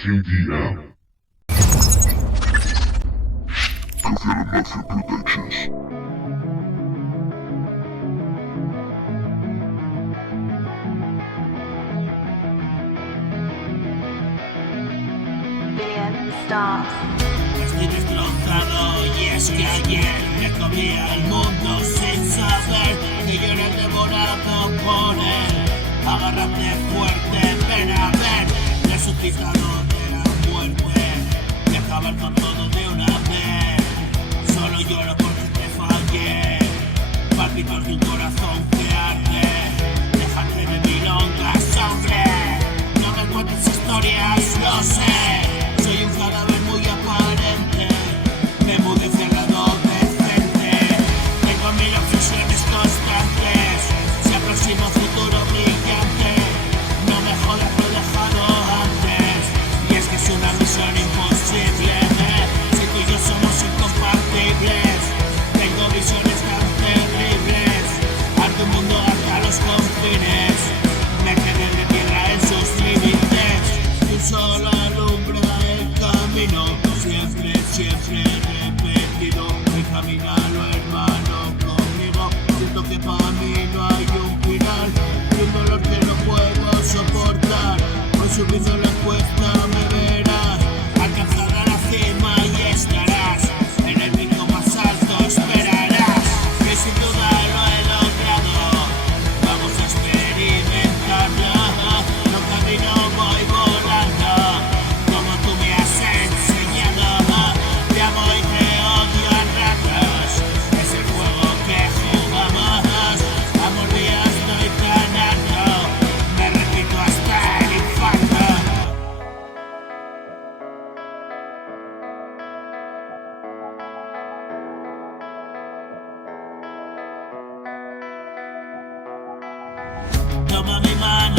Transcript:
TDM. Profile Mafia Productions. Billion stars. Estoy destrozado y es que ayer me comía el mundo sin saber que yo era el devorado por él. Agárrate fuerte, ven a ver, resucitado de la muerte, y acabar con todo de una vez. Solo lloro porque te fallé, palpitos de un corazón que arde. Déjate de milongas, hombre, no me cuentes historias, lo sé. Soy un cadáver muy aparente, me mudé cerrado decente. Tengo mil obsesiones constantes, se aproxima un futuro brillante. No me jodas, lo he dejado antes, y es que es una misión imposible. Si tú y yo somos incompatibles, tengo visiones tan terribles. Harto un mundo hasta los confines, me quedé de tierra en sus límites. Tú solo alumbra el camino, siempre, siempre repetido. Y camínalo, hermano, conmigo. Siento que para mí no hay un final, y un dolor que no puedo soportar. Voy subiendo la cuesta, me verás, alcanzará la cima y estarás en el pico más alto, esperarás que sin duda lo he logrado. Vamos a experimentarlo, no camino, voy volando, como tú me has enseñado. Te amo y te odio a ratos, es el juego que jugamos. Amor mío, estoy tan harto, me repito hasta el infarto. Toma mi mano.